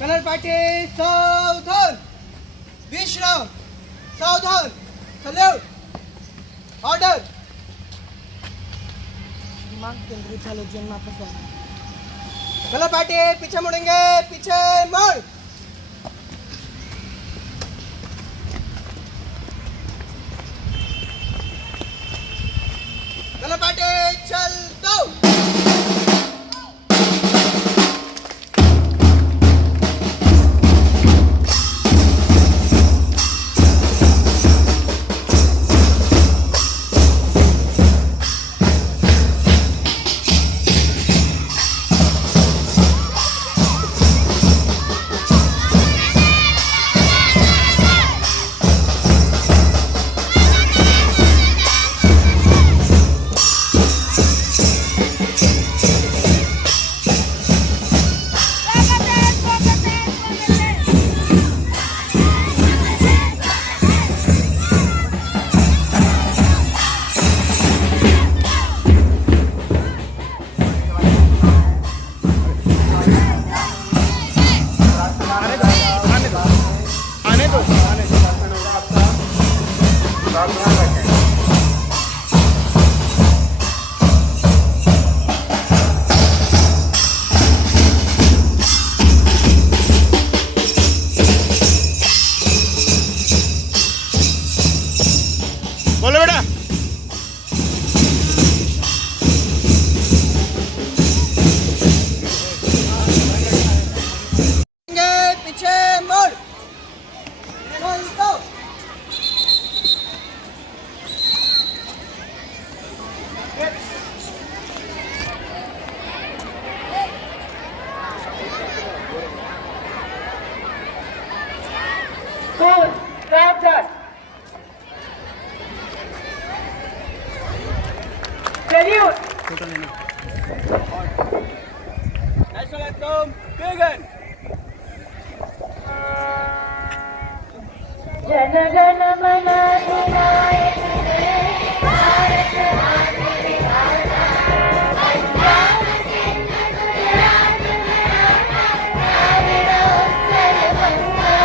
Colour party सावधान, विश्राम, सावधान, सल्यूट, ऑर्डर। केंद्रीय चालू जन्म कलर पार्टी पीछे मुड़ेंगे, पीछे मुड़। कलर पार्टी चल दो। बोलो बेटा। पीछे मुड़। चल दो। Stop that. Salute. National anthem, begin. Jana Gana मन अधिनायक जय भारत माता विधाता पंजाब सिंध गुजरात मराठा द्राविड़ उत्कल बंगा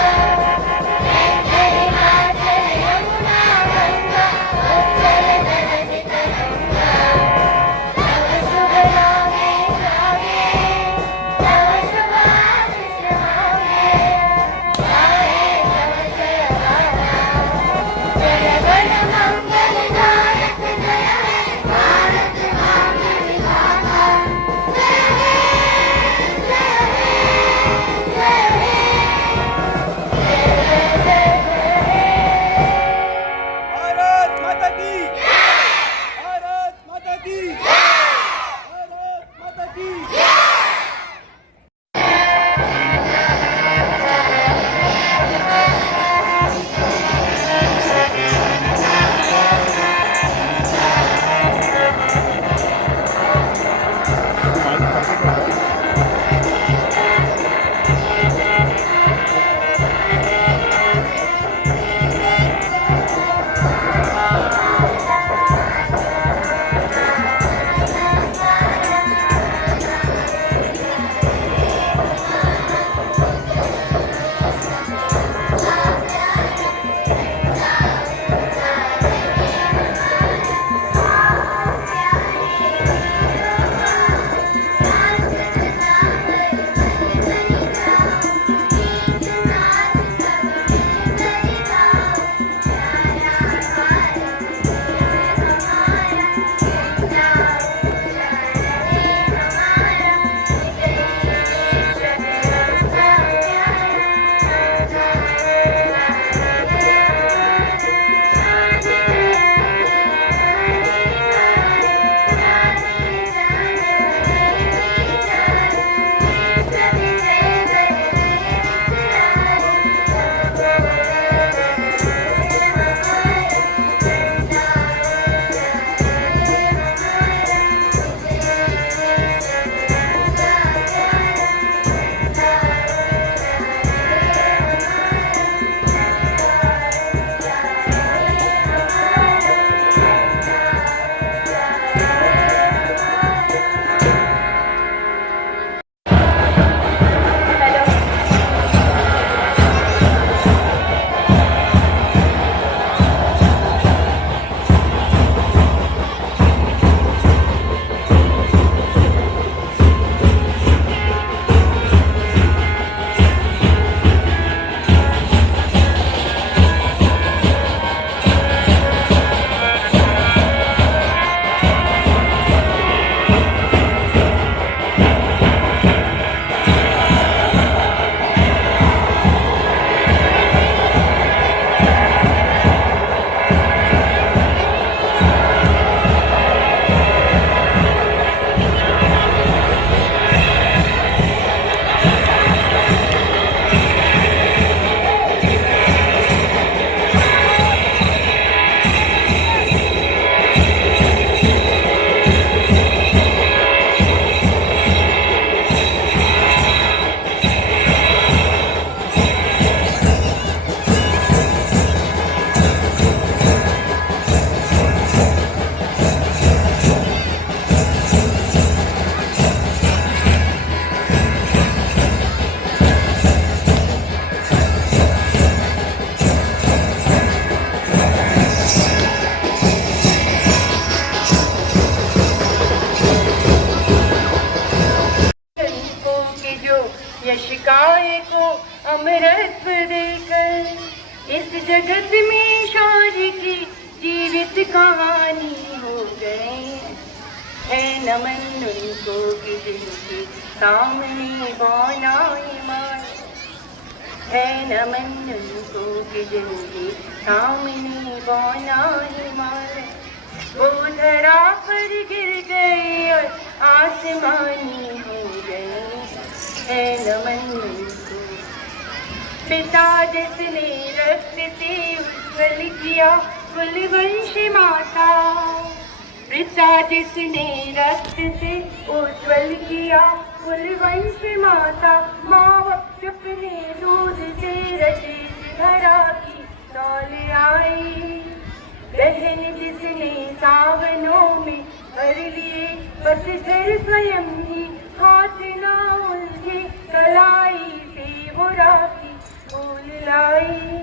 जय हिमाचल यमुना गंगा उत्कल जगत तरंगा तव शुभ नामे गावे तव शुभ आशीष मांगे गाए तव जय गाना काय को अमृत देकर इस जगत में शौर्य की जीवित कहानी हो गए। है नमन उनको कि जिनके सामने बौना ईमान, है नमन उनको कि जिनके सामने बौना ईमान। वो धरा पर गिर गए और आसमानी हो गए। है नमन उनको पिता जिसने रक्त से उज्ज्वल किया कुलवंश माता, पिता जिसने रक्त से उज्ज्वल किया कुलवंश माता। माँ चुप ने दूध से रची धरा की तौल आई, बहन जिसने सावनों में भर लिए पतझड़ स्वयं ही हाथ ना उलझे कलाई से वो राखी फूल लाई।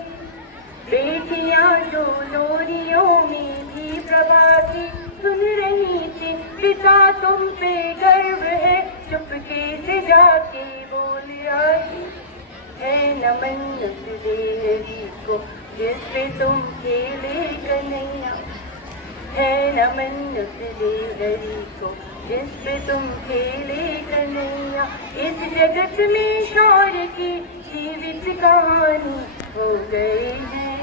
बेटियां जो लोरियों में भी प्रभाती सुन रही थी, पिता तुम पे गर्व है चुपके से जाके बोल आई। है नमन उस देहरी को जिस पे तुम खेले कन्हैया, है नमन उस देहरी को जिस पे तुम खेले कन्हैया। इस जगत में शौर्य की जीवित कहानी हो गए हैं।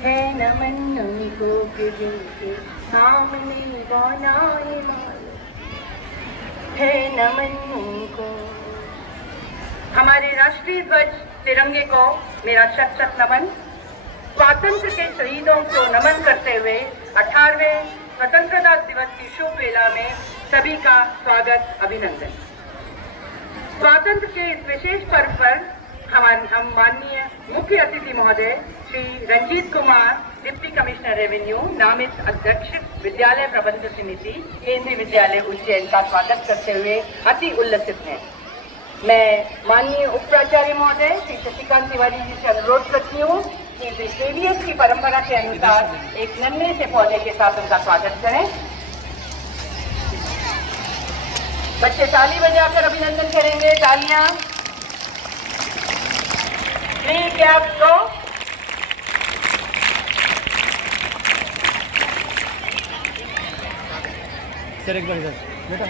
है नमन उनको कि जिनके सामने बौना ईमान, है नमन उनको। हमारे राष्ट्रीय ध्वज तिरंगे को मेरा शत शत नमन। स्वातंत्र के शहीदों को नमन करते हुए 18वें स्वतंत्रता दिवस की शुभ वेला में सभी का स्वागत, अभिनंदन। स्वातंत्र के इस विशेष पर्व पर हम माननीय मुख्य अतिथि महोदय Shri Ranjit Kumar, deputy commissioner revenue, नामित अध्यक्ष विद्यालय प्रबंध समिति, केंद्रीय विद्यालय उज्जैन का स्वागत करते हुए अति उल्लसित हैं। मैं माननीय उप प्राचार्य महोदय श्री शशिकांत तिवारी जी से अनुरोध करती हूँ कि वे KVS की परंपरा के अनुसार एक नन्हे से पौधे के साथ उनका स्वागत करें। बच्चे ताली बजाकर अभिनंदन करेंगे, तालियां। क्लैप्स को सर एक बार इधर बेटा,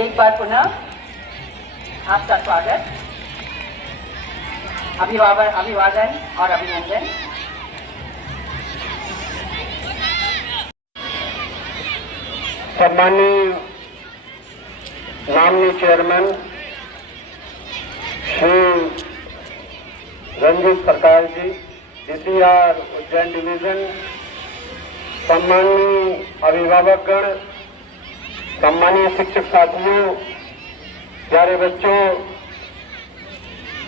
एक बार पुनः आपका स्वागत, अभिवादन और अभिनंदन। सम्मानीय नामनी चेयरमैन श्री रंजीत सरकार जी, DCR उज्जैन डिवीजन, सम्मानीय अभिभावकगण, सम्मानीय शिक्षक साथियों, प्यारे बच्चों,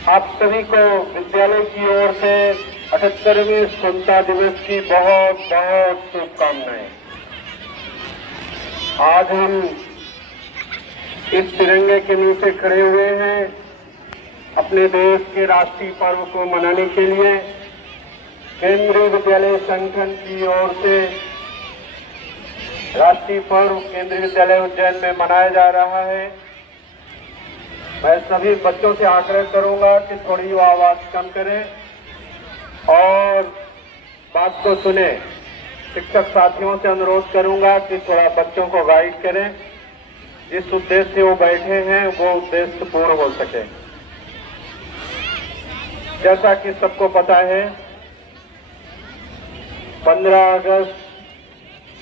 आप सभी को विद्यालय की ओर से 78वें स्वतंत्रता दिवस की बहुत बहुत शुभकामनाएं। आज हम इस तिरंगे के नीचे खड़े हुए हैं अपने देश के राष्ट्रीय पर्व को मनाने के लिए। केंद्रीय विद्यालय संगठन की ओर से राष्ट्रीय पर्व केंद्रीय विद्यालय उज्जैन में मनाया जा रहा है। मैं सभी बच्चों से आग्रह करूंगा कि थोड़ी वो आवाज कम करें और बात को सुने। शिक्षक साथियों से अनुरोध करूंगा कि थोड़ा बच्चों को गाइड करें, जिस उद्देश्य से वो बैठे हैं वो उद्देश्य पूर्ण हो सके। जैसा कि सबको पता है, 15 अगस्त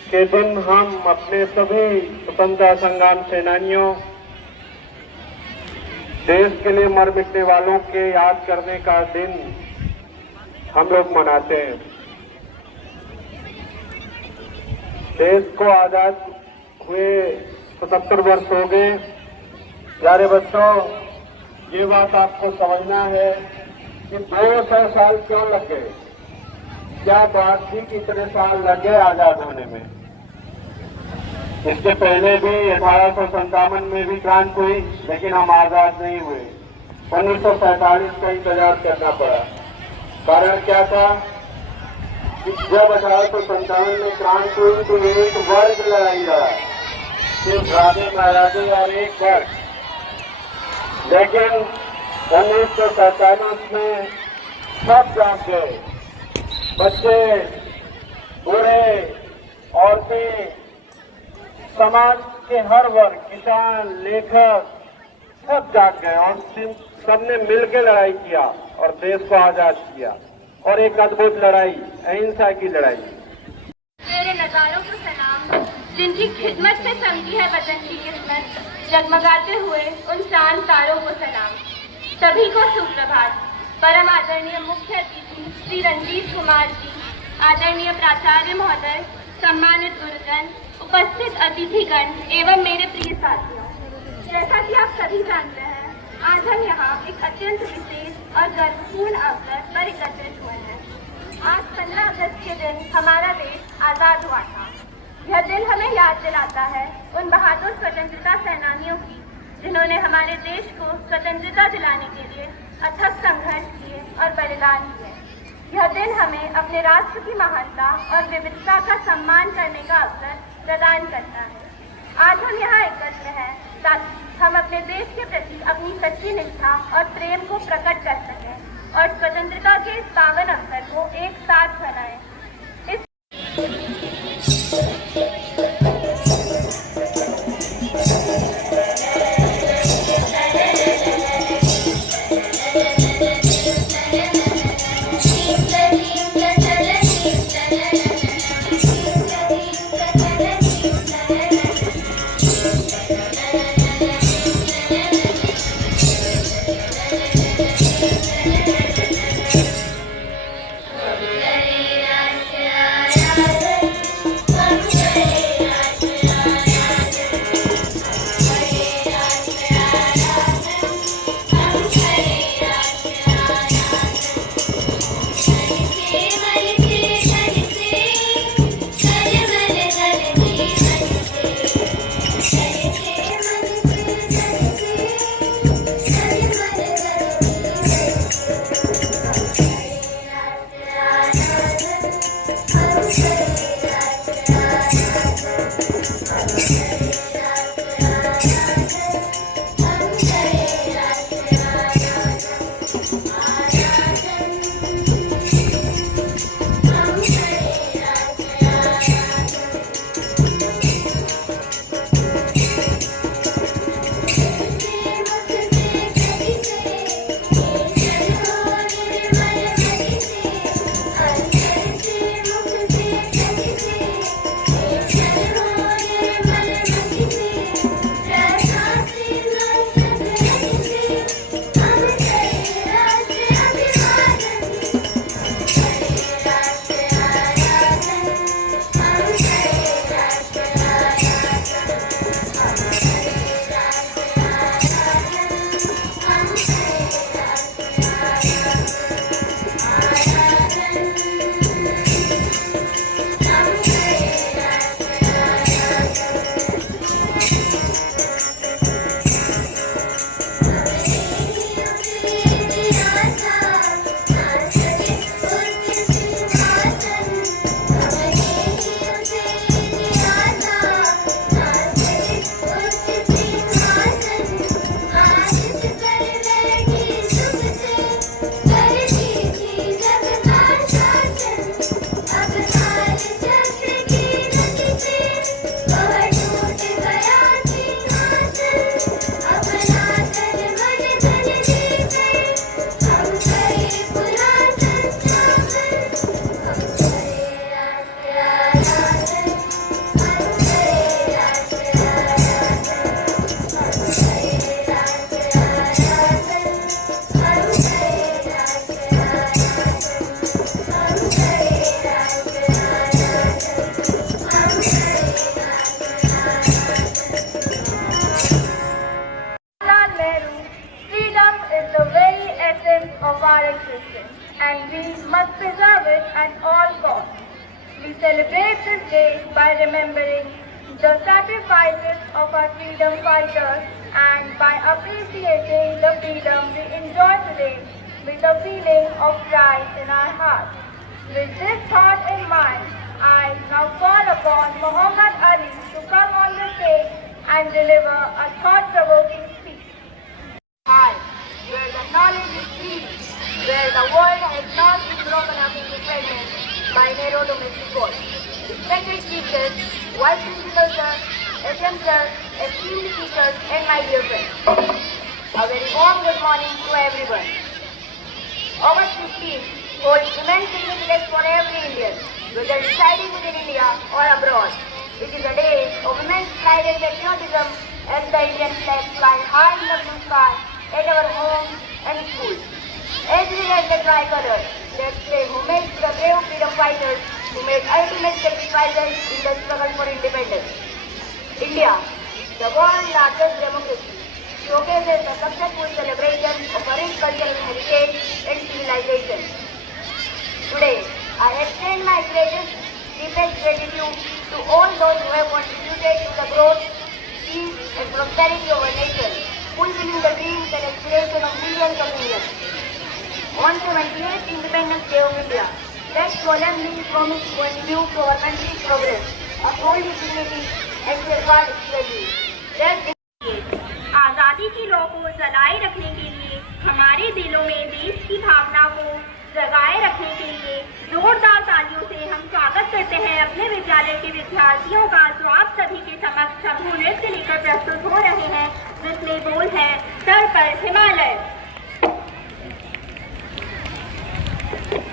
के दिन हम अपने सभी स्वतंत्रता संग्राम सेनानियों, देश के लिए मर मिटने वालों के याद करने का दिन हम लोग मनाते हैं। देश को आजाद हुए 77 वर्ष हो गए। प्यारे बच्चों, ये बात आपको समझना है कि 200 साल क्यों लग गए, क्या बात थी कि इतने साल लग गए आजाद होने में। इससे पहले भी 1857 में भी क्रांति हुई, लेकिन हम आजाद नहीं हुए। 1947 का इंतजार करना पड़ा। कारण क्या था कि जब 1857 में क्रांति हुई तो एक वर्ग लड़ाई लड़ा, सिर्फ राधे महाराजे और एक वर्ष, लेकिन 1947 में सब जाग गए। बच्चे, बूढ़े, औरतें, समाज के हर वर्ग, किसान, लेखक, सब जाग गए और सबने मिलकर लड़ाई किया और देश को आजाद किया। और एक अद्भुत लड़ाई, अहिंसा की लड़ाई। मेरे नजारों को सलाम, जिनकी खिदमत से समझी है वतन की किस्मत, जगमगाते हुए उन चांद तारों को सलाम। सभी को सुप्रभात। परम आदरणीय मुख्य अतिथि श्री रंजीत कुमार जी, आदरणीय प्राचार्य महोदय, सम्मानित गुरुजन, उपस्थित अतिथिगण एवं मेरे प्रिय साथियों, जैसा कि आप सभी जानते हैं, आज हम यहाँ एक अत्यंत विशेष और गर्वपूर्ण अवसर पर एकत्रित हुए हैं। आज 15 अगस्त के दिन हमारा देश आजाद हुआ था। यह दिन हमें याद दिलाता है उन बहादुर स्वतंत्रता सेनानियों की, जिन्होंने हमारे देश को स्वतंत्रता दिलाने के लिए अथक संघर्ष किए और बलिदान दिए। यह दिन हमें अपने राष्ट्र की महानता और विविधता का सम्मान करने का अवसर प्रदान करता है। आज हम यहाँ एकत्र हैं ताकि हम अपने देश के प्रति अपनी सच्ची निष्ठा और प्रेम को प्रकट कर सकें और स्वतंत्रता के इस पावन अवसर को एक साथ मनाएं। And we must preserve it at all costs. We celebrate this day by remembering the sacrifices of our freedom fighters and by appreciating the freedom we enjoy today with a feeling of pride in our hearts. With this thought in mind, I now call upon Muhammad Ali to come on the stage and deliver a thought-provoking speech. Hi, where the knowledge is free, where the world has not been broken up into fragments by narrow domestic wars. Respected teachers, Vice Principal Sir, SM Sir, esteemed teachers, and my dear friends. A very warm good morning to everyone. August 15th holds immense significance for every Indian, whether residing within India or abroad. It is a day of immense pride and patriotism as the Indian flag flies high in the blue sky at our homes and schools. As we raise the tricolor, let's pay homage to the brave freedom fighters who made ultimate sacrifices in the struggle for independence. India, the world's largest democracy, showcases the successful celebration of a rich cultural heritage and civilization. Today, I extend my greatest, deepest gratitude to all those who have contributed to the growth, peace and prosperity of our nation, fulfilling the dreams and aspirations of millions of Indians. On 78th Independence Day of India, let's solemnly promise to contribute to our country's progress, uphold its dignity and safeguard its values. Let's आज़ादी की लौ को जलाए रखने के लिए, हमारे दिलों में देश की भावना को जगाए रखने के लिए जोरदार तालियों से हम स्वागत करते हैं अपने विद्यालय के विद्यार्थियों का, जो आप सभी के समक्ष समूह नृत्य लेकर प्रस्तुत हो रहे हैं, जिसमें बोल है सर पर Himalaya. Thank you.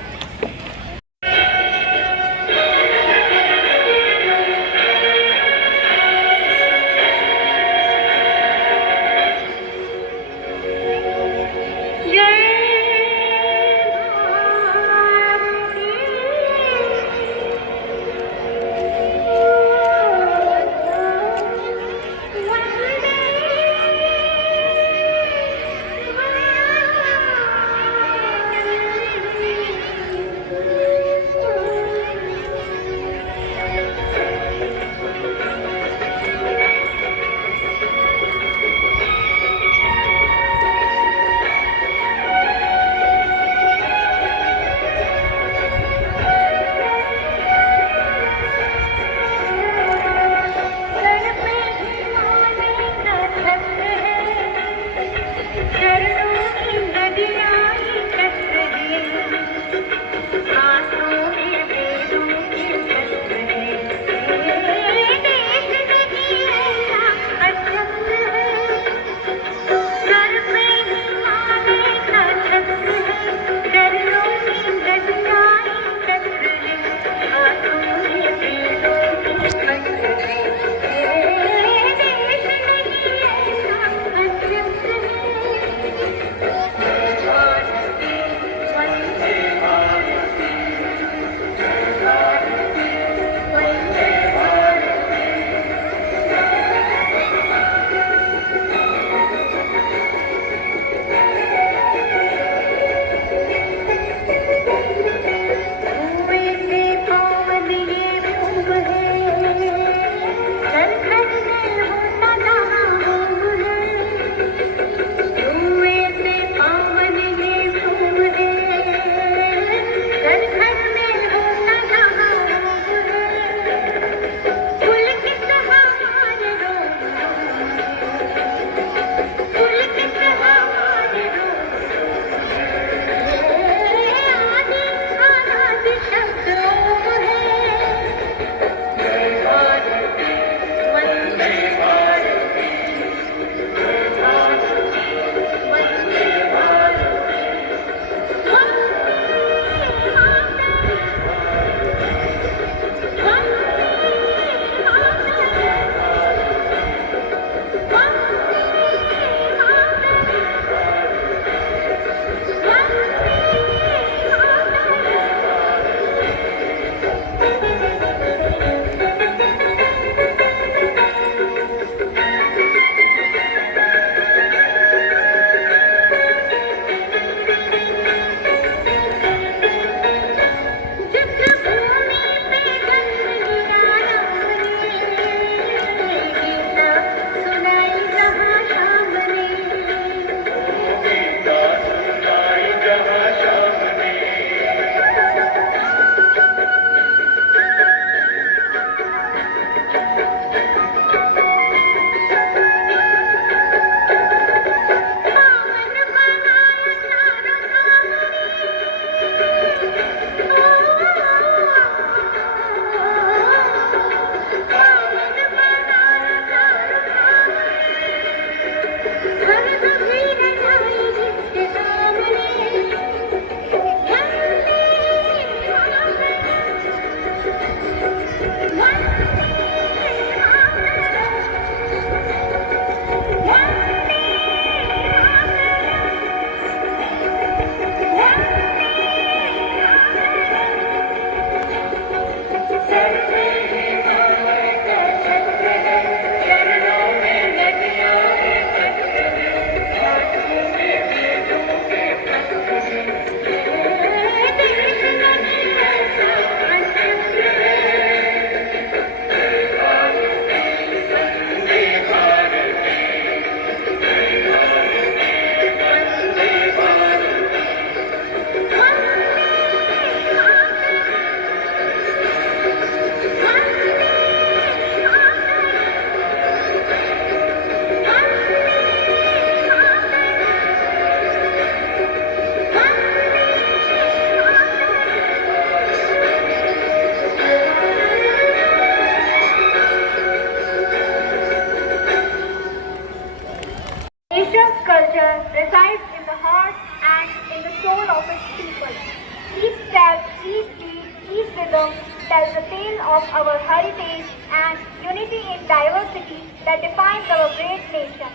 tale of our heritage and unity in diversity that defines our great nation.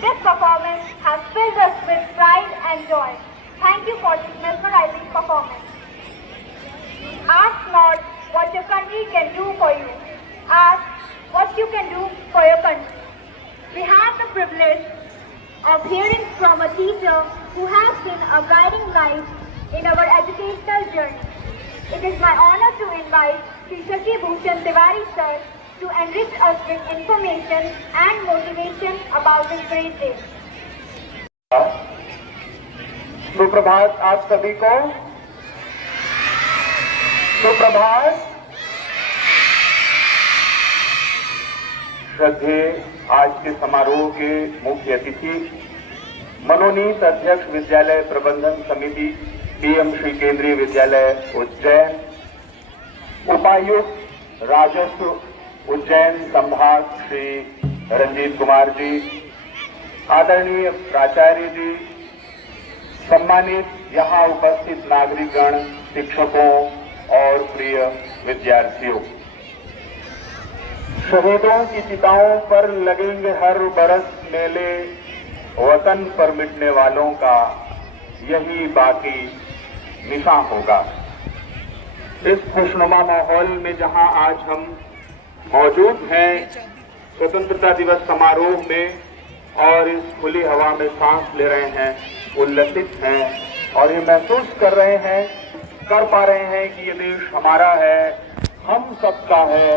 This performance has filled us with pride and joy. Thank you for this mesmerizing performance. Ask not what your country can do for you. Ask what you can do for your country. We have the privilege of hearing from a teacher who has been a guiding light in our educational journey. It is my honor to invite Shri Shashi Bhushan Tiwari sir to enrich us with information and motivation about this great day. सुप्रभात आप सभी को। सुप्रभात। श्रद्धेय आज के समारोह के मुख्य अतिथि मनोनीत अध्यक्ष विद्यालय प्रबंधन समिति पीएम श्री केंद्रीय विद्यालय उज्जैन, उपायुक्त राजस्व उज्जैन संभाग श्री रंजीत कुमार जी, आदरणीय प्राचार्य जी, सम्मानित यहाँ उपस्थित नागरिकगण, शिक्षकों और प्रिय विद्यार्थियों, शहीदों की चिताओं पर लगेंगे हर बरस मेले, वतन पर मिटने वालों का यही बाकी निशान होगा। इस खुशनुमा माहौल में जहां आज हम मौजूद हैं, स्वतंत्रता दिवस समारोह में, और इस खुली हवा में सांस ले रहे हैं, उल्लसित हैं और ये महसूस कर पा रहे हैं कि ये देश हमारा है, हम सबका है,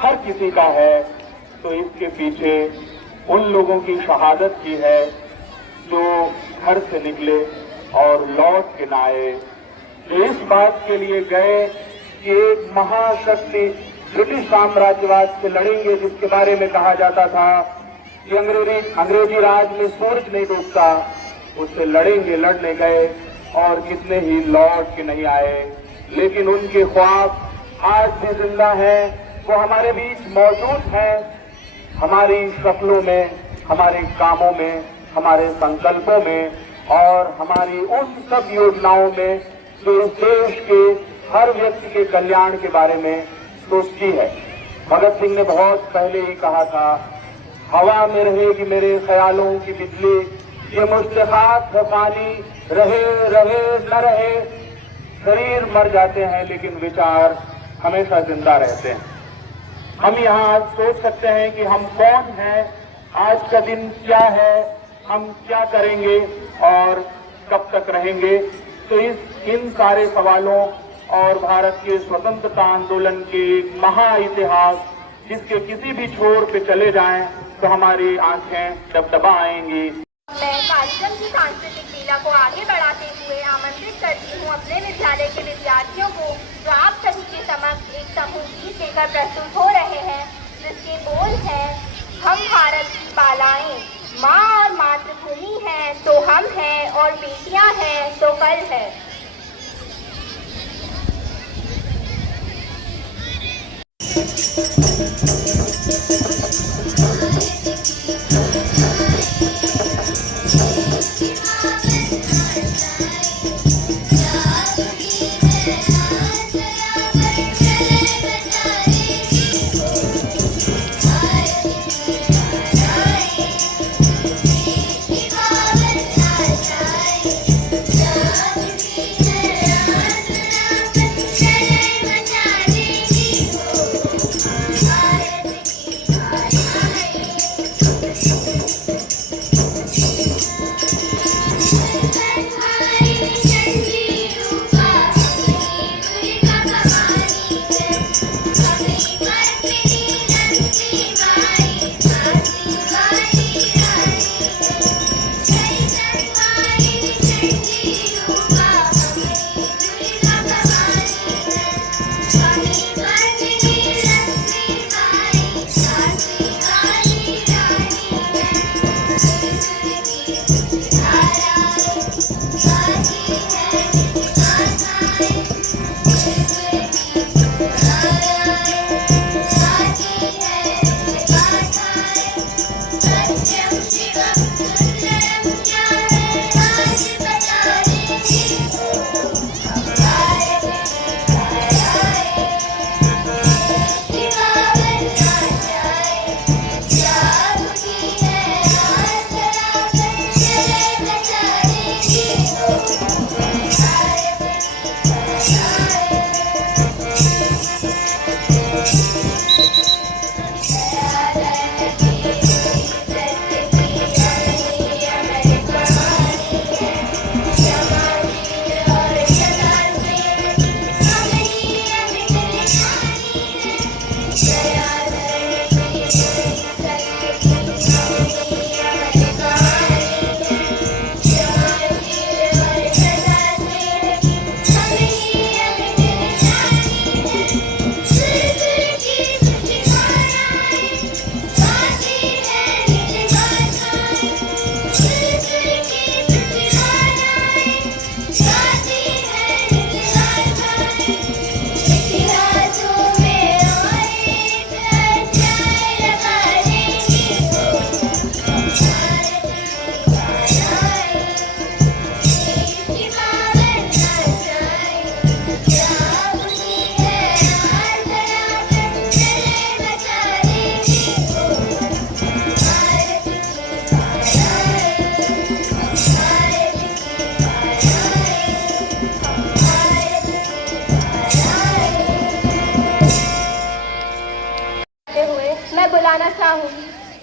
हर किसी का है, तो इसके पीछे उन लोगों की शहादत की है जो घर से निकले और लौट के न आए, जो इस बात के लिए गए कि एक महाशक्ति ब्रिटिश साम्राज्यवाद से लड़ेंगे, जिसके बारे में कहा जाता था कि अंग्रेजी राज में सूरज नहीं डूबता, उससे लड़ने गए और कितने ही लौट के नहीं आए। लेकिन उनके ख्वाब आज भी जिंदा हैं, वो हमारे बीच मौजूद हैं, हमारी शक्लों में, हमारे कामों में, हमारे संकल्पों में और हमारी उन सब योजनाओं में जो इस देश के हर व्यक्ति के कल्याण के बारे में सोचती है। भगत सिंह ने बहुत पहले ही कहा था, हवा में रहेगी मेरे ख्यालों की बिजली, ये मुश्तखात है पानी, रहे रहे न रहे, शरीर मर जाते हैं लेकिन विचार हमेशा जिंदा रहते हैं। हम यहाँ आज सोच सकते हैं कि हम कौन हैं, आज का दिन क्या है, हम क्या करेंगे और कब तक रहेंगे। तो इन सारे सवालों और भारत के स्वतंत्रता आंदोलन के एक महा इतिहास, जिसके किसी भी छोर पे चले जाएं तो हमारी आंखें डबडबा आएंगी। मैं कार्यक्रम की सांस्कृतिक लीला को आगे बढ़ाते हुए आमंत्रित करती हूँ अपने विद्यालय के विद्यार्थियों को, जो आप सभी के समक्ष एक समूह गीत लेकर प्रस्तुत हो रहे हैं, जिसके बोल हैं, हम भारत की बालाएं, माँ और मातृभूमि हैं तो हम हैं, और बेटियां हैं तो कल है।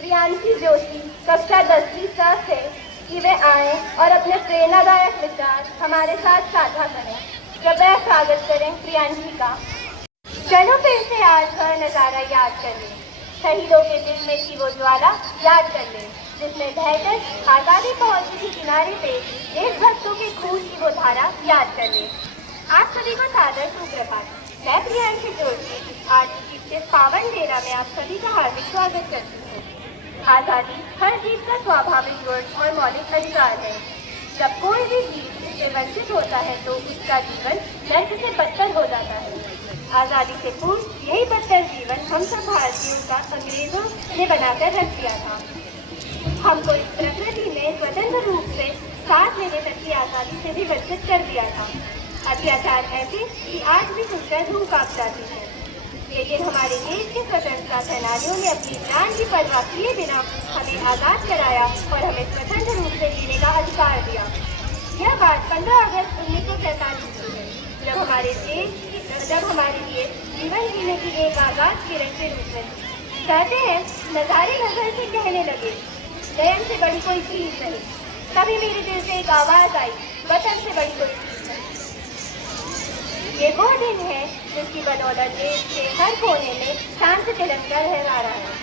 प्रियांशी जोशी कक्षा 10वीं स से कि वे आएं और अपने प्रेरणादायक विचार हमारे साथ साझा करें। कृपया स्वागत करें प्रियांशी का। चलो फिर से आज वह नज़ारा याद कर लें, शहीदों के दिल में थी वो ज्वाला याद कर लें, जिसमें बहकर आज़ादी पहुंची थी किनारे पे, देशभक्तों के खून की वो धारा याद कर लें। आप सभी को सादर सुप्रभात। मैं प्रियांशी जोशी आज के पावन डेरा में आप सभी का हार्दिक स्वागत करती हूँ। आज़ादी हर जीव का स्वाभाविक गुण और मौलिक अधिकार है। जब कोई भी जीव इससे वंचित होता है तो उसका जीवन नर्क से बदतर हो जाता है। आज़ादी से पूर्व यही बदतर जीवन हम सब भारतीयों का अंग्रेजों ने बनाकर रख दिया था। हमको इस प्रकृति ने स्वतंत्र रूप से सांस लेने तक की आज़ादी से भी वंचित कर दिया था। अत्याचार ऐसे कि आज भी सुनकर रूह कांप जाती है। लेकिन हमारे देश के स्वतंत्रता सेनानियों ने अपनी जान की परवाह किए बिना हमें आज़ाद कराया और हमें स्वतंत्र रूप से जीने का अधिकार दिया। यह बात 15 अगस्त 1947 की है, जब हमारे लिए जीवन जीने की एक आज़ाद किरण के रूप में कहते हैं। नज़ारे नजर से कहने लगे, नयन से बड़ी कोई चीज नहीं। तभी मेरे दिल से एक आवाज आई, वतन से बड़ी कोई चीज नहीं। ये वो दिन है जिसकी बदौलत देश के हर कोने में शांति तिरंगा लहरा रहा है।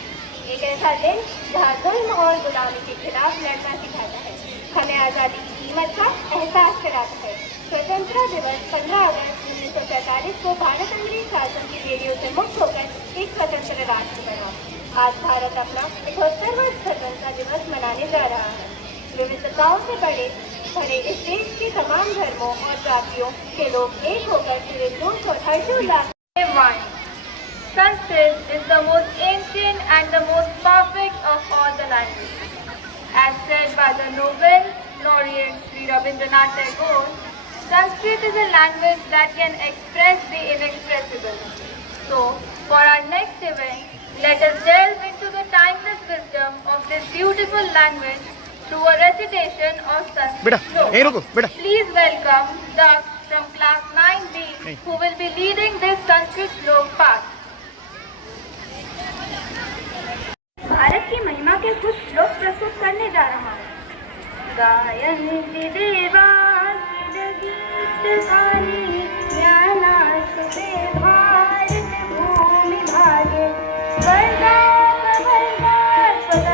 एक ऐसा दिन जहाँ जुल्म और गुलामी के खिलाफ लड़ना सिखाता है, हमें आज़ादी की कीमत का एहसास कराता है। स्वतंत्रता दिवस 15 अगस्त 1947 को भारत अंग्रेज शासन की बेड़ियों से मुक्त होकर एक स्वतंत्र राष्ट्र बना। आज भारत अपना 78वां स्वतंत्रता दिवस मनाने जा रहा है। विविधताओं से भरे इस देश के तमाम धर्मों और जातियों के लोग एक होकर पूरे जोश और हर्षोल्लास। Sanskrit is the most ancient and the most perfect of all the languages. As said by the Nobel laureate Sri Rabindranath Tagore, Sanskrit is a language that can express the inexpressible. So, for our next event, let us delve into the timeless wisdom of this beautiful language through a recitation of Sanskrit slokas. Please welcome Daksh from class 9B who will be leading this Sanskrit slok part. Bharat की महिमा के कुछ श्लोक प्रस्तुत करने जा रहा हूँ। गायन्ति देवा गीतकानि ज्ञानास्ते भारत भूमि भागे वर्गाप वर्गात्पदमार्गभूते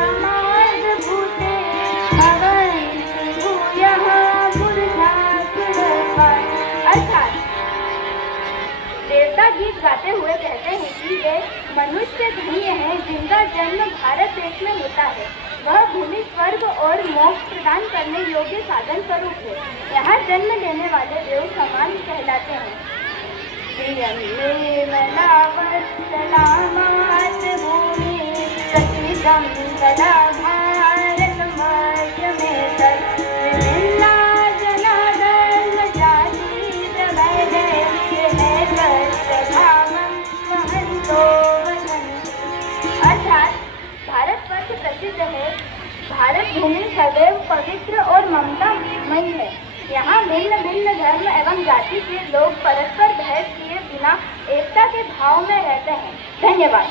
भवन्ति भूयः पुरुषाः सुरपाः। अर्थात देवता गीत गाते हुए कहते हैं कि वे मनुष्य धन्य हैं जिनका जन्म भारत देश में होता है। वह भूमि स्वर्ग और मोक्ष प्रदान करने योग्य साधन स्वरूप है। यहाँ जन्म लेने वाले देव समान कहलाते हैं। प्रसिद्ध है। भारत भूमि सदैव पवित्र और ममतामयी है। यहाँ भिन्न भिन्न धर्म एवं जाति के लोग परस्पर भेद किए बिना एकता के भाव में रहते हैं। धन्यवाद।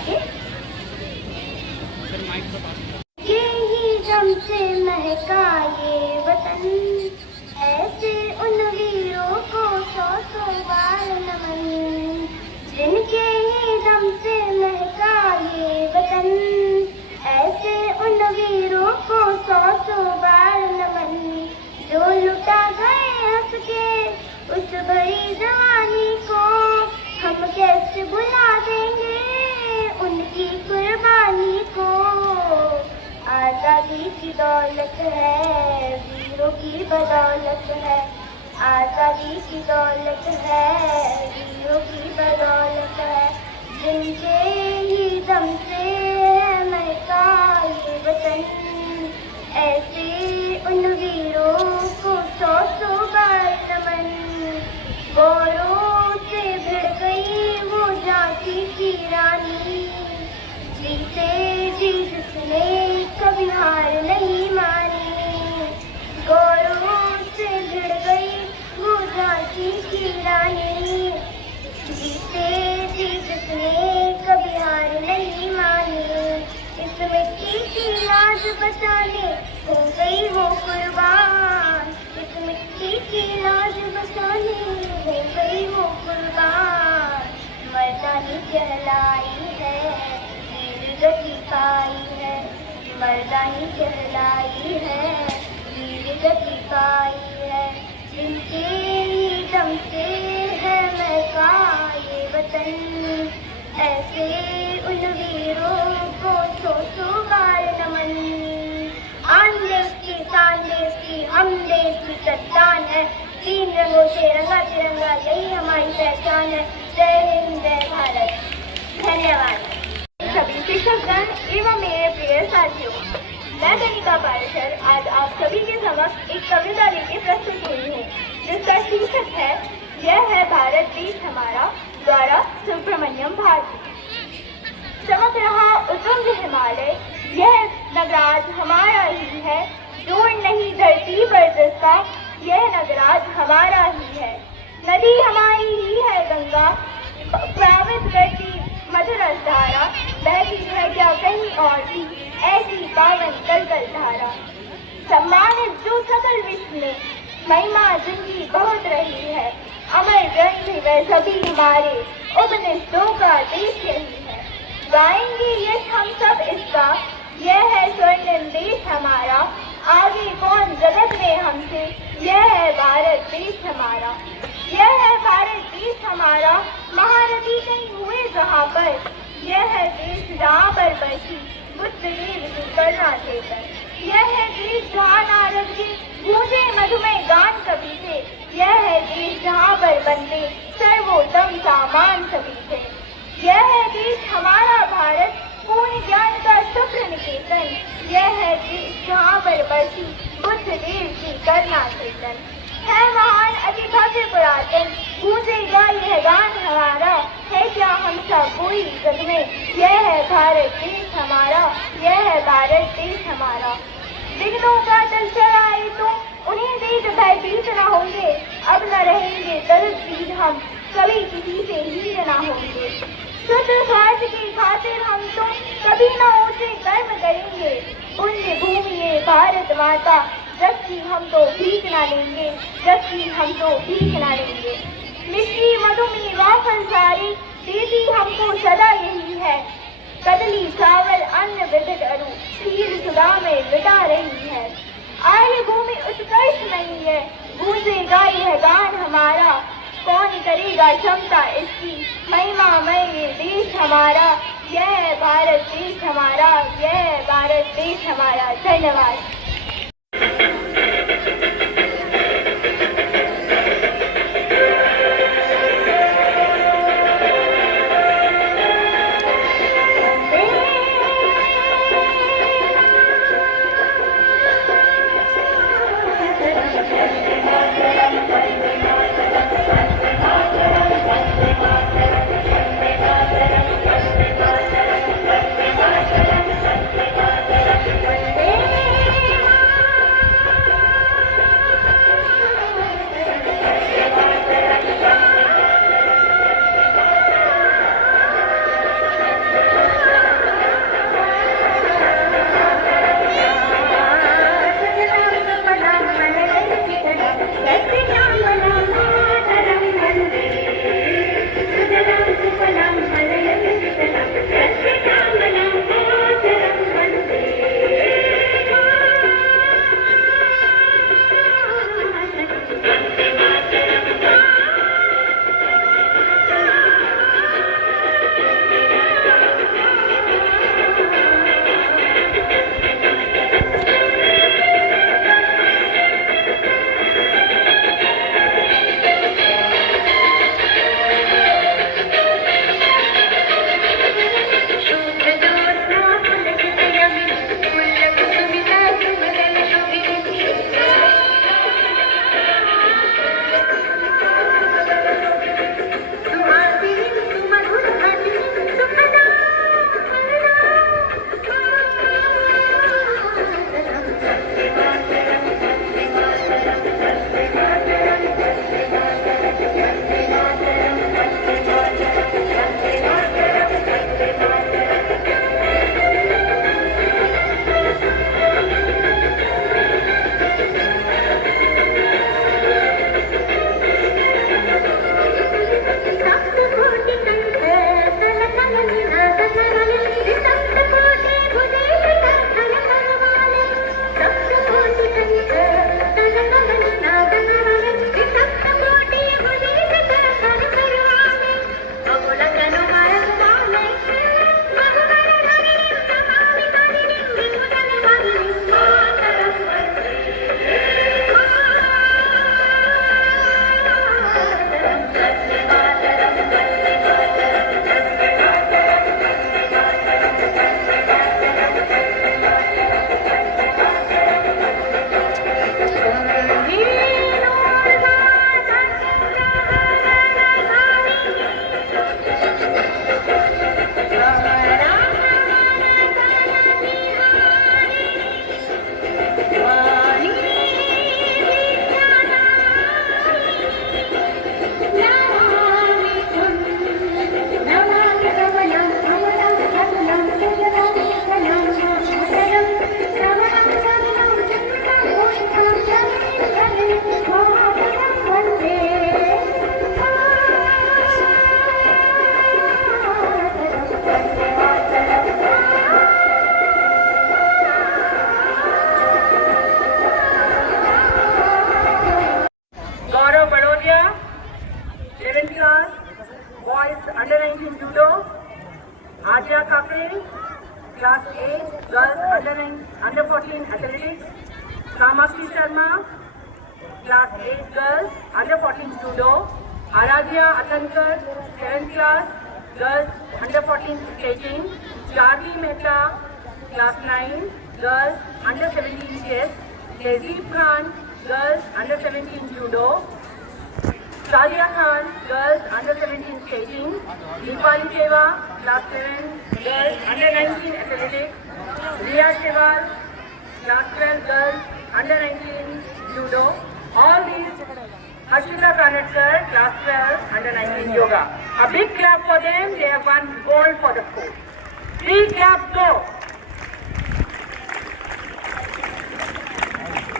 आगे। ये ही दम से महका ये वतन, ऐसे उन वीरों को सौ सौ बार नमन, जिनके ही दम से महका ये वतन, ऐसे उन वीरों को सौ सौ बार नमन, जो लुटा गए हंस के उस भरी जवानी को, हम कैसे भुला देंगे उनकी कुर्बानी को। आजादी की दौलत है वीरों की बदौलत है, आजादी की दौलत है वीरों की बदौलत है, जिनके ही दम से है महका ये वतन, ऐसे उन वीरों को सौ सौ बार नमन। गौरों से भिड़ गई वो झांसी की रानी, जीते जी जिसने कभी हार नहीं मानी। गौरों से भिड़ गई वो झांसी की रानी, जीते जी जिसने कभी हार नहीं मानी। इस मिट्टी की लाज बचाने हो गई वो कुर्बान, इस मिट्टी की लाज बचाने हो गई वो कुर्बान। मर्दानी कहलाई है वीर गति पाई है, मर्दानी कहलाई है वीर गति पाई है, जिनके दम से है महका ये वतन, ऐसे उन वीरों को सौ सौ बार नमन। आन देश की शान देश की हम देश की संतान है, तीन रंगों से रंगा तिरंगा यही हमारी पहचान है। जय हिंद जय भारत। धन्यवाद। सभी शिक्षकगण एवं मेरे प्रिय साथियों, मैं गणिका पारिशर आज आप सभी के समक्ष एक कविता लेके प्रस्तुत हुई हूँ, जिसका शीर्षक है यह है भारत देश हमारा, द्वारा सुब्रमण्यम भारती। चमक रहा उतुंग हिमालय, यह नगराज हमारा ही है, जोड़ नहीं धरती पर जिसका, यह नगराज हमारा ही है। नदी हमारी ही है गंगा, प्लावित करती मधुर धारा, बहती है क्या कहीं और भी ऐसी पावन कलकल धारा। सम्मानित जो सकल विश्व में महिमा जिनकी बहुत रही है, अमर ग्रंथ वह सभी हमारे उपनिषदों का देश यही है। गाएंगे यश हम सब इसका, यह है स्वर्णिम देश हमारा, आगे कौन जगत में हमसे, यह है भारत देश हमारा। यह है भारत देश हमारा, महारथी कहीं हुए जहाँ पर, यह है देश जहाँ पर बसी बुद्ध देव की करुणा से पर। यह है देश जहाँ नारद के गूंजे मधुमय गान कवि से, यह है देश जहाँ पर बनते सर्वोत्तम सामान सभी से। यह है देश हमारा भारत, पूर्ण ज्ञान का शुक्र निकेतन, यह है देश जहाँ पर बसी बुद्ध देव की करुणा से तन। है महान अति भव्य पुरातन, गूंजेगा यह गान हमारा, है क्या हम सब कोई जग में, यह है भारत देश हमारा, यह है भारत देश हमारा। विघ्नों का दल चलाए तो उन्हें देख भयभीत न होंगे, अब न रहेंगे दर्द पीड़ हम, कभी किसी से हीर न होंगे। शुद्ध स्वार्थ की खातिर हम तो कभी न ऊंचे कर्म करेंगे, पुण्य भूमि ये भारत माता, जबकि हम तो भीख न लेंगे, जबकि हम तो भीख न लेंगे। मिट्टी मधुमी वाफल सारी देती हमको सदा यही है, कदली चावल अन्न विविध अरु खीर सुधा में बिता रही है। आर्य भूमि उत्कर्ष नहीं है, गूंजेगा यह गान हमारा, कौन करेगा क्षमता इसकी, महिमामय ये देश हमारा, यह है भारत देश हमारा, यह है भारत देश हमारा। धन्यवाद। Kakre, Class 8, Girls Under 14 Athletics. Kamakshi Sharma, Class 8 Girls Under 14 Judo. Aradhya Atankar, 7th Class, Girls Under 14 Skating. Charlie Mehta, Class 9, Girls Under 17 Chess. Tehzeeb Khan, Girls Under 17 Judo. Shalia Khan, Girls Under 17 Skating. Deepali Seva, Class 7, Girls Under 19 Athletics. Riya Shewal, Class 12 Girls Under 19 Judo. All these, Harshita Kanatkar, Class 12 Under 19 Yoga. A big clap for them. They have won gold for the school. 3 claps, go.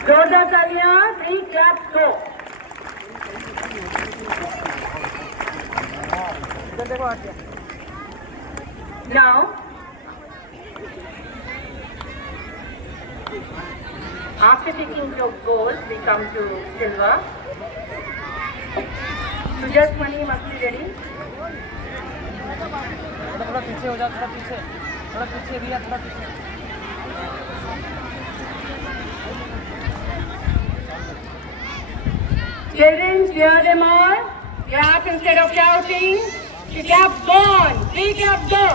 जोरदार तालियां, 3 claps, go. Now, after taking the gold, we come to silver. Sujasmani must be ready. थोड़ा पीछे हो जा, थोड़ा पीछे रिया, थोड़ा पीछे. Children, cheer them all. Clap instead of shouting. She claps, go on. 3 claps, go.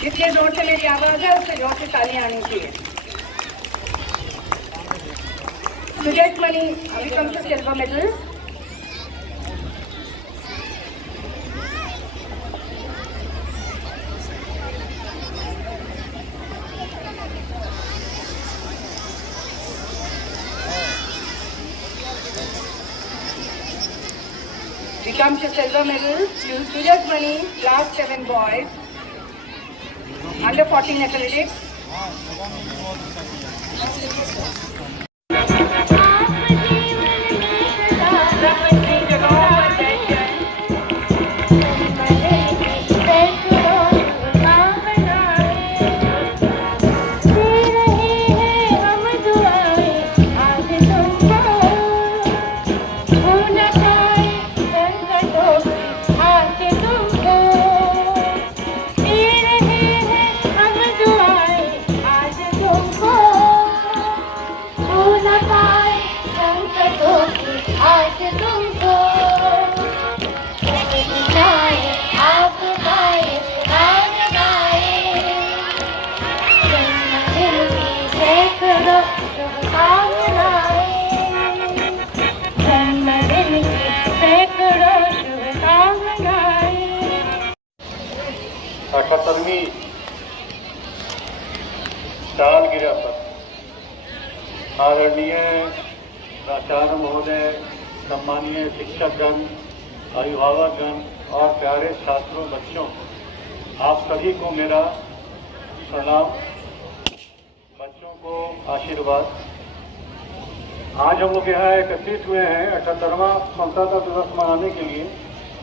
जितने जोर से मेरी आवाज है उससे जोर से तालियां आनी चाहिए. Sujasmani, we come to silver medal. We come to silver medal to Sujasmani, Class 7 boys, Under 14 Athletics. अठहत्तरवीं सालगिरह पर आदरणीय प्राचार्य महोदय, सम्मानीय शिक्षकगण, अभिभावकगण और प्यारे छात्रों, बच्चों, आप सभी को मेरा सलाम, बच्चों को आशीर्वाद। आज हम लोग यहाँ एकत्रित हुए हैं 78वां स्वतंत्रता दिवस मनाने के लिए,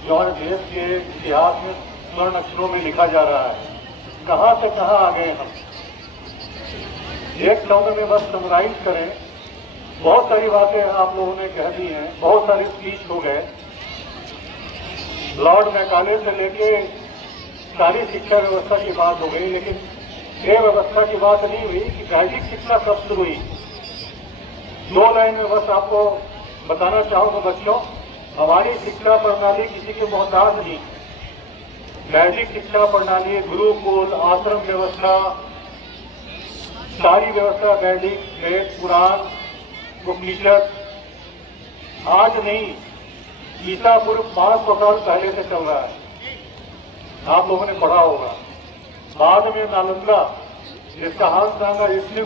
जो हमारे देश के इतिहास में स्वर्ण अक्षरों में लिखा जा रहा है। कहाँ से कहाँ आ गए हम, एक शब्द में बस समराइज करें, बहुत सारी बातें आप लोगों ने कह दी हैं, बहुत सारे स्पीच हो गए, लॉर्ड मैकाले से लेके सारी शिक्षा व्यवस्था की बात हो गई, लेकिन ये व्यवस्था की बात नहीं हुई कि वैदिक शिक्षा कब शुरू हुई। 2 लाइन में बस आपको बताना चाहूँगा बच्चों, हमारी शिक्षा प्रणाली किसी के मोहताज नहीं। वैदिक शिक्षा प्रणाली, गुरुकुल, आश्रम व्यवस्था, सारी व्यवस्था वैदिक, वेद, पुराण, उपनिषद आज नहीं, ईसा पूर्व 500 साल पहले से चल रहा है। आप लोगों ने पढ़ा होगा। बाद में नालंदा, जिसका हांसांगा इस्लिम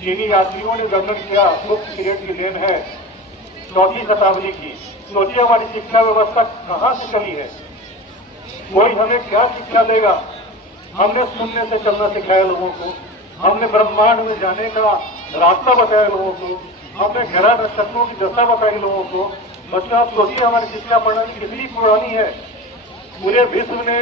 चीनी यात्रियों ने वर्णन किया, गुप्त पीरियड की देन है, 4वीं शताब्दी की। सोचिए हमारी शिक्षा व्यवस्था कहाँ से चली है। कोई हमें क्या शिक्षा देगा। हमने सुनने से चलना सिखाया लोगों को, हमने ब्रह्मांड में जाने का रास्ता बताया लोगों को, हमने ग्रह नक्षत्रों की दशा बताई लोगों को। बच्चों आप सोचिए हमारी शिक्षा प्रणाली कितनी पुरानी है। पूरे विश्व ने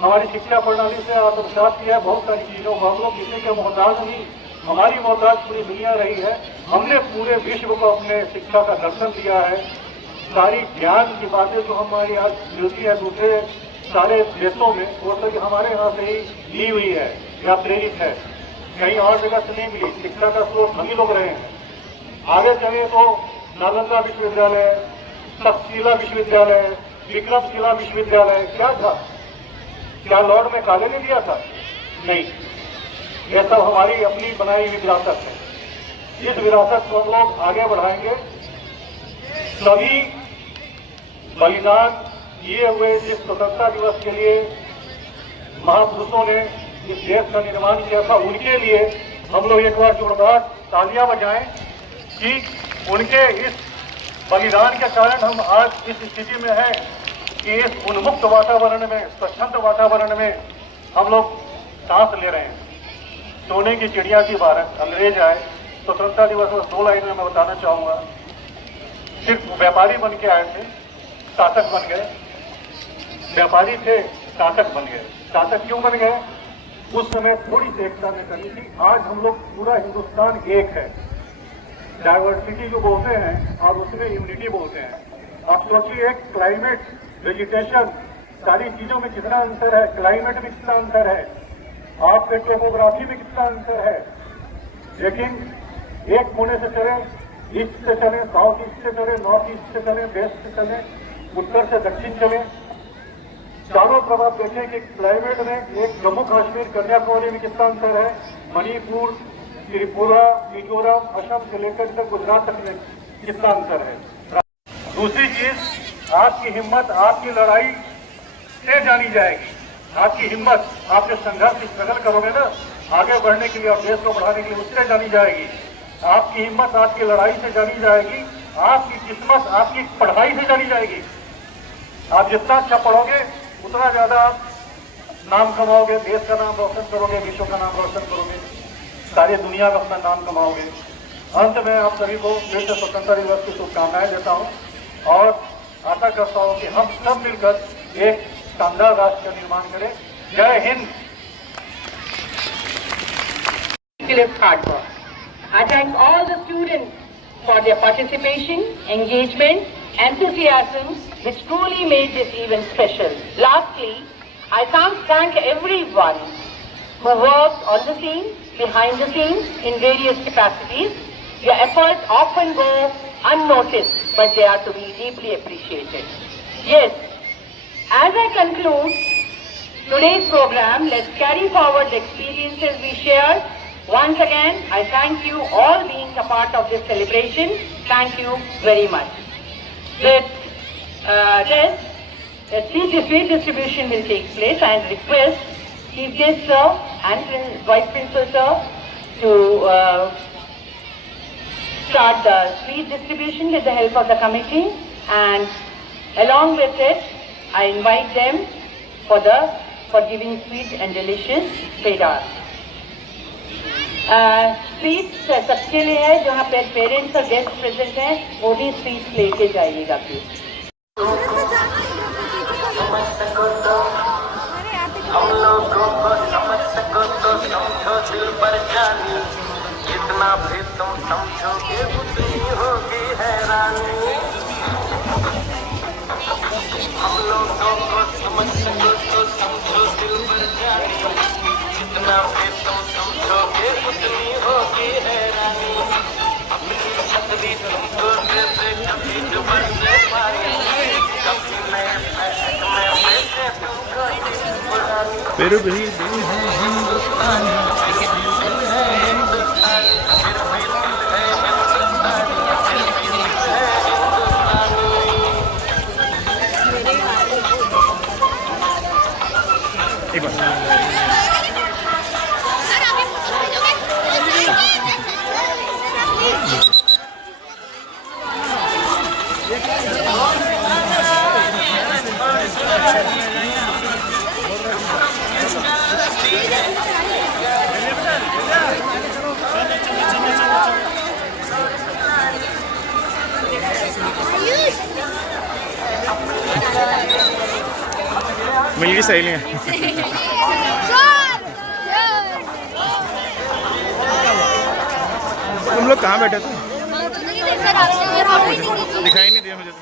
हमारी शिक्षा प्रणाली से आत्मसात किया है बहुत सारी चीजों को। हम लोग किसी के मोहताज नहीं, हमारी मोहताज पूरी दुनिया रही है। हमने पूरे विश्व को अपने शिक्षा का दर्शन दिया है। सारी ज्ञान की बातें जो हमारी आज मिलती है दूसरे सारे देशों में वो तो हमारे यहाँ से ही ली हुई है या प्रेरित है, कहीं और जगह से नहीं मिली। शिक्षा का स्रोत हम ही लोग रहे हैं। आगे चले तो नालंदा विश्वविद्यालय, तक्षशिला विश्वविद्यालय, विक्रमशिला विश्वविद्यालय क्या था? क्या लॉर्ड में काले ने दिया था? नहीं, ये सब हमारी अपनी बनाई हुई विरासत है। इस विरासत को हम लोग आगे बढ़ाएंगे। सभी बलिदान किए हुए इस स्वतंत्रता दिवस के लिए महापुरुषों ने इस देश का निर्माण किया था, उनके लिए हम लोग एक बार जोरदार तालियां बजाएं कि उनके इस बलिदान के कारण हम आज इस स्थिति में हैं कि इस उन्मुक्त वातावरण में, स्वच्छंद वातावरण में हम लोग सांस ले रहे हैं। सोने की चिड़िया की भारत अंग्रेज आए, स्वतंत्रता दिवस में 2 लाइन में मैं बताना चाहूंगा। सिर्फ व्यापारी बन के आए थे, शासक बन गए। व्यापारी थे, शासक बन गए। शासक क्यों बन गए? उस समय थोड़ी सी एकता में कमी थी। आज हम लोग पूरा हिंदुस्तान एक है। डाइवर्सिटी जो बोलते हैं आप उसमें यूनिटी बोलते हैं। आप सोचिए, एक क्लाइमेट, वेजिटेशन, सारी चीजों में कितना अंतर है, क्लाइमेट में कितना अंतर है, आपके टोपोग्राफी में कितना अंतर है। लेकिन एक कोने से चले, ईस्ट से चले, साउथ ईस्ट से चले, नॉर्थ ईस्ट से चले, वेस्ट से चले, उत्तर से दक्षिण चले, चारों तरफ आप देखें कि क्लाइमेट में एक जम्मू कश्मीर, कन्याकुमारी में कितना अंतर है, मणिपुर, त्रिपुरा, मिजोरम, असम से लेकर तक गुजरात तक में कितना अंतर है। दूसरी चीज, आपकी हिम्मत, आपकी लड़ाई से जानी जाएगी। आपकी हिम्मत, आप जो संघर्ष स्ट्रगल करोगे ना आगे बढ़ने के लिए और देश को बढ़ाने के लिए, उससे जानी जाएगी। आपकी हिम्मत आपकी लड़ाई से जानी जाएगी। आपकी किस्मत आपकी पढ़ाई से जानी जाएगी। आप जितना अच्छा पढ़ोगे उतना ज्यादा आप नाम कमाओगे, देश का नाम रोशन करोगे, विश्व का नाम रोशन करोगे, सारी दुनिया का अपना नाम कमाओगे। अंत में आप सभी को फिर से स्वतंत्रता दिवस की शुभकामनाएं देता हूं और आशा करता हूं कि हम सब मिलकर एक शानदार राष्ट्र का निर्माण करें। जय Hind. I thank all the students for their participation, engagement, enthusiasm, which truly made this event special. Lastly, I thank everyone who worked on the scene, behind the scenes, in various capacities. Your efforts often go unnoticed, but they are to be deeply appreciated. Yes, as I conclude today's program, let's carry forward the experiences we shared. Once again, I thank you all being a part of this celebration. Thank you very much. With this, the seat distribution will take place. I request Chief Guest Sir and Vice Principal Sir to start the seat distribution with the help of the committee, and along with it, I invite them for giving sweet and delicious pedar. Sweets सबके लिए है, जहाँ पे parents और guest present हैं वो भी sweets लेके जाइएगा प्लीज। हम लोगों को समझ सको तो समझो दिल पर जानी, जितना भी तुम समझोगे उतनी होगी हैरानी। हम लोगों को समझ सको तो समझो दिल पर जानी, जितना भी तुम समझोगे उतनी होगी हैरानी। अपनी छतरी तुमको दे दे कभी जुबान से पाई, कभी नए पैसे में पैसे तुमको पुरानी। फिर भी दिल है हिंदुस्तानी, फिर भी दिल है हिंदुस्तानी, फिर भी दिल है हिंदुस्तानी, फिर भी दिल है हिंदुस्तानी। एक बार मिल गई सहेलियाँ। तुम लोग कहाँ बैठे थे? दिखाई नहीं दिया मुझे।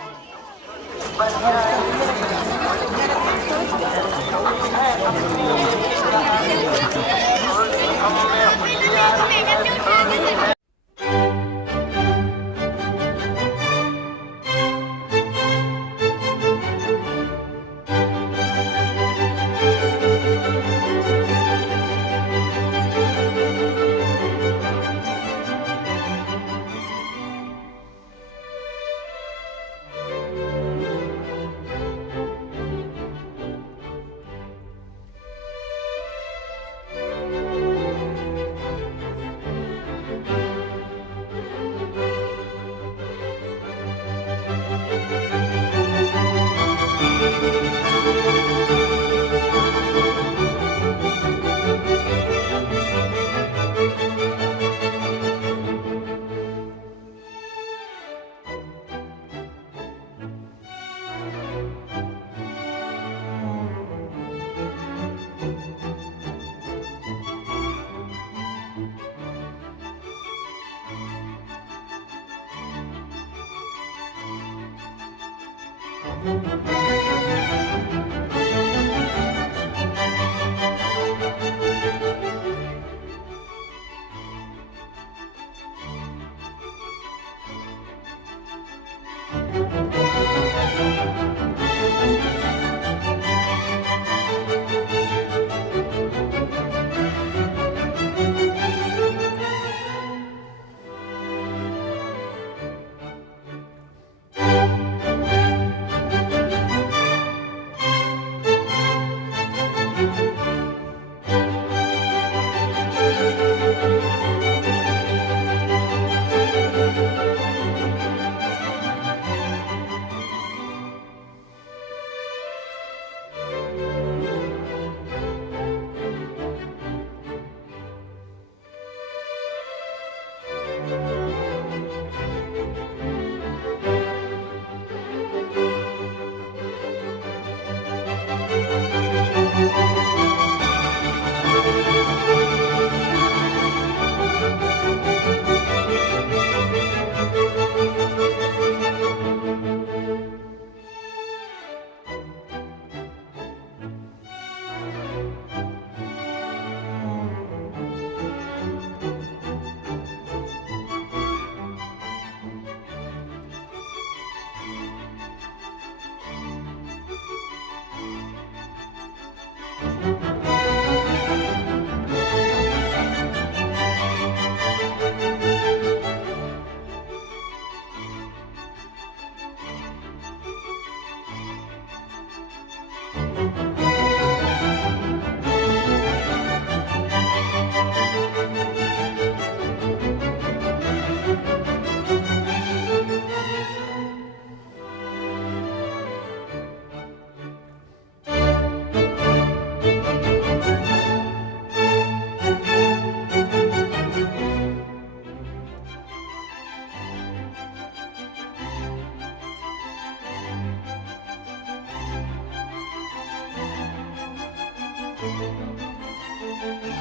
Thank you.